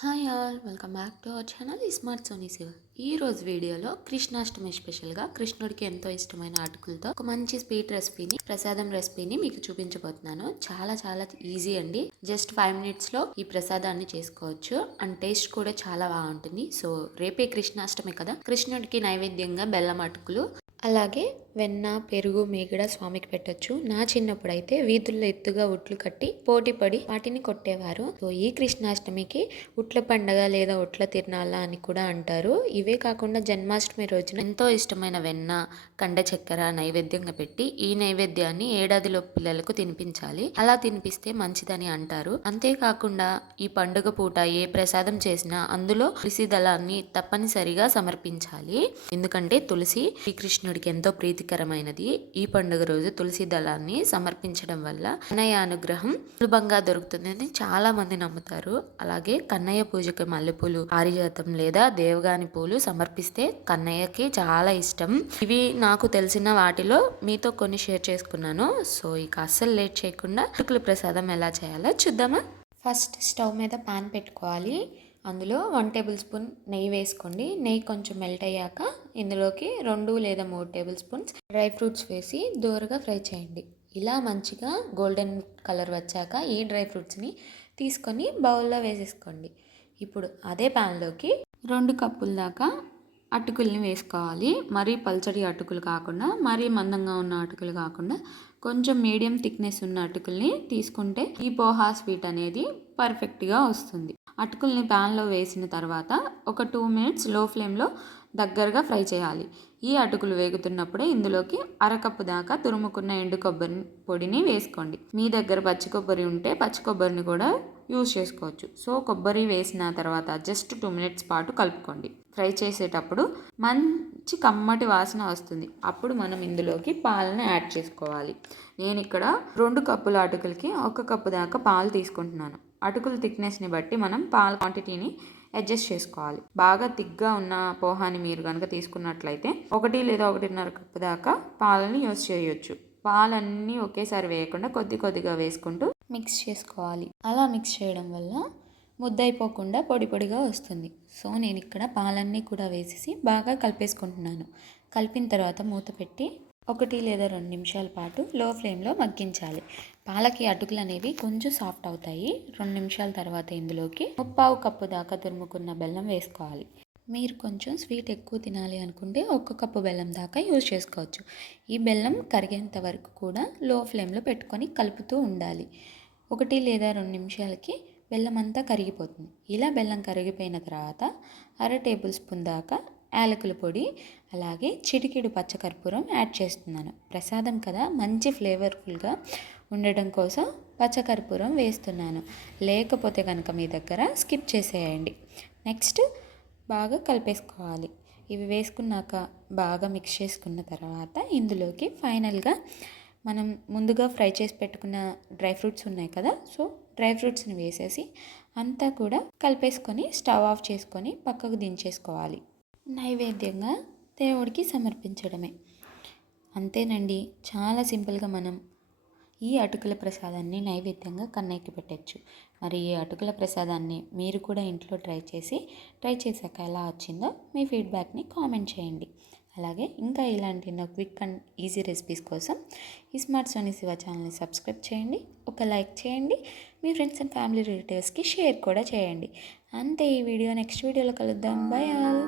Hi all welcome back to our channel smart Soni Siva ఈ రోజు వీడియోలో కృష్ణాష్టమి స్పెషల్గా కృష్ణుడికి ఎంతో ఇష్టమైన అటుకులతో ఒక మంచి స్వీట్ రెసిపీని ప్రసాదం రెసిపీని మీకు చూపించబోతున్నాను. చాలా చాలా ఈజీ అండి. జస్ట్ ఫైవ్ మినిట్స్లో ఈ ప్రసాదాన్ని చేసుకోవచ్చు. అండ్ టేస్ట్ కూడా చాలా బాగుంటుంది. సో రేపే కృష్ణాష్టమి కదా. కృష్ణుడికి నైవేద్యంగా బెల్లం అటుకులు అలాగే వెన్న పెరుగు మేగడ స్వామికి పెట్టొచ్చు. నా చిన్నప్పుడు అయితే వీధుల్లో ఎత్తుగా ఉట్లు కట్టి పోటీ పడి వాటిని కొట్టేవారు. సో ఈ కృష్ణాష్టమికి ఉట్ల పండగ లేదా ఉట్ల తిరణాల అని కూడా అంటారు. ఇవే కాకుండా జన్మాష్టమి రోజున ఎంతో ఇష్టమైన వెన్న కండ చక్కెర నైవేద్యంగా పెట్టి ఈ నైవేద్యాన్ని ఏడాదిలో పిల్లలకు తినిపించాలి. అలా తినిపిస్తే మంచిదని అంటారు. అంతేకాకుండా ఈ పండుగ పూట ఏ ప్రసాదం చేసినా అందులో తులసి దళాన్ని తప్పనిసరిగా సమర్పించాలి. ఎందుకంటే తులసి శ్రీకృష్ణుడికి ఎంతో ప్రీతికరమైనది ఈ పండుగ రోజు తులసి దళాన్ని సమర్పించడం వల్ల కన్నయ్య అనుగ్రహం సులభంగా దొరుకుతుందని చాలా మంది నమ్ముతారు. అలాగే కన్నయ్య పూజకి మల్లెపూలు పారిజాతం లేదా దేవగాని పూలు సమర్పిస్తే కన్నయ్యకి చాలా ఇష్టం. ఇవి నాకు తెలిసిన వాటిలో మీతో కొన్ని షేర్ చేసుకున్నాను. సో ఇక అస్సలు లేట్ చేయకుండా అటుకుల ప్రసాదం ఎలా చేయాలో చూద్దామా? ఫస్ట్ స్టవ్ మీద పాన్ పెట్టుకోవాలి. అందులో వన్ టేబుల్ స్పూన్ నెయ్యి వేసుకోండి. నెయ్యి కొంచెం మెల్ట్ అయ్యాక ఇందులోకి రెండు లేదా మూడు టేబుల్ స్పూన్స్ డ్రై ఫ్రూట్స్ వేసి దూరగా ఫ్రై చేయండి. ఇలా మంచిగా గోల్డెన్ కలర్ వచ్చాక ఈ డ్రై ఫ్రూట్స్ని తీసుకొని బౌల్లో వేసేసుకోండి. ఇప్పుడు అదే ప్యాన్లోకి రెండు కప్పుల దాకా అటుకుల్ని వేసుకోవాలి. మరీ పల్చడి అటుకులు కాకుండా మరీ మందంగా ఉన్న అటుకులు కాకుండా కొంచెం మీడియం థిక్నెస్ ఉన్న అటుకుల్ని తీసుకుంటే ఈ పోహా స్వీట్ అనేది పర్ఫెక్ట్గా వస్తుంది. అటుకుల్ని ప్యాన్లో వేసిన తర్వాత ఒక టూ మినిట్స్లో ఫ్లేమ్లో దగ్గరగా ఫ్రై చేయాలి. ఈ అటుకులు వేగుతున్నప్పుడే ఇందులోకి అరకప్పు దాకా తురుముకున్న ఎండు కొబ్బరి పొడిని వేసుకోండి. మీ దగ్గర పచ్చి కొబ్బరి ఉంటే పచ్చి కొబ్బరిని కూడా యూజ్ చేసుకోవచ్చు. సో కొబ్బరి వేసిన తర్వాత జస్ట్ టూ మినిట్స్ పాటు కలుపుకోండి. ఫ్రై చేసేటప్పుడు మంచి కమ్మటి వాసన వస్తుంది. అప్పుడు మనం ఇందులోకి పాలను యాడ్ చేసుకోవాలి. నేను ఇక్కడ రెండు కప్పుల అటుకులకి ఒక కప్పు దాకా పాలు తీసుకుంటున్నాను. అటుకుల థిక్నెస్ని బట్టి మనం పాల క్వాంటిటీని అడ్జస్ట్ చేసుకోవాలి. బాగా థిక్గా ఉన్న పోహాని మీరు కనుక తీసుకున్నట్లయితే ఒకటి లేదా ఒకటిన్నర కప్పు దాకా పాలని యూజ్ చేయొచ్చు. పాలన్నీ ఒకేసారి వేయకుండా కొద్ది కొద్దిగా వేసుకుంటూ మిక్స్ చేసుకోవాలి. అలా మిక్స్ చేయడం వల్ల ముద్దైపోకుండా పొడి పొడిగా వస్తుంది. సో నేను ఇక్కడ పాలన్నీ కూడా వేసేసి బాగా కలిపేసుకుంటున్నాను. కలిపిన తర్వాత మూత పెట్టి ఒకటి లేదా రెండు నిమిషాల పాటు లో ఫ్లేమ్లో మగ్గించాలి. పాలకి అటుకులు అనేవి కొంచెం సాఫ్ట్ అవుతాయి. రెండు నిమిషాల తర్వాత ఇందులోకి ముప్పావు కప్పు దాకా తురుముకున్న బెల్లం వేసుకోవాలి. మీరు కొంచెం స్వీట్ ఎక్కువ తినాలి అనుకుంటే ఒక్క కప్పు బెల్లం దాకా యూజ్ చేసుకోవచ్చు. ఈ బెల్లం కరిగేంత వరకు కూడా లో ఫ్లేమ్లో పెట్టుకొని కలుపుతూ ఉండాలి. ఒకటి లేదా రెండు నిమిషాలకి బెల్లం అంతా కరిగిపోతుంది. ఇలా బెల్లం కరిగిపోయిన తర్వాత అర టేబుల్ స్పూన్ దాకా యాలకుల పొడి అలాగే చిటికెడు పచ్చకర్పూరం యాడ్ చేస్తున్నాను. ప్రసాదం కదా మంచి ఫ్లేవర్ఫుల్గా ఉండడం కోసం పచ్చకర్పూరం వేస్తున్నాను. లేకపోతే కనుక మీ దగ్గర స్కిప్ చేసేయండి. నెక్స్ట్ బాగా కలిపేసుకోవాలి. ఇవి వేసుకున్నాక బాగా మిక్స్ చేసుకున్న తర్వాత ఇందులోకి ఫైనల్గా మనం ముందుగా ఫ్రై చేసి పెట్టుకున్న డ్రై ఫ్రూట్స్ ఉన్నాయి కదా సో డ్రై ఫ్రూట్స్ని వేసేసి అంతా కూడా కలిపేసుకొని స్టవ్ ఆఫ్ చేసుకొని పక్కకు దించేసుకోవాలి. నైవేద్యంగా దేవుడికి సమర్పించడమే. అంతేనండి చాలా సింపుల్గా మనం ఈ అటుకుల ప్రసాదాన్ని నైవేద్యంగా కన్నయ్యకి పెట్టచ్చు. మరి ఈ అటుకుల ప్రసాదాన్ని మీరు కూడా ఇంట్లో ట్రై చేసి ట్రై చేశాక ఎలా వచ్చిందో మీ ఫీడ్బ్యాక్ని కామెంట్ చేయండి. అలాగే ఇంకా ఇలాంటి నా క్విక్ అండ్ ఈజీ రెసిపీస్ కోసం ఈ స్మార్ట్ సోనీ శివ ఛానల్ని సబ్స్క్రైబ్ చేయండి ఒక లైక్ చేయండి మీ ఫ్రెండ్స్ అండ్ ఫ్యామిలీ రిలేటివ్స్కి షేర్ కూడా చేయండి. అంతే ఈ వీడియో నెక్స్ట్ వీడియోలో కలుద్దాం. Bye all.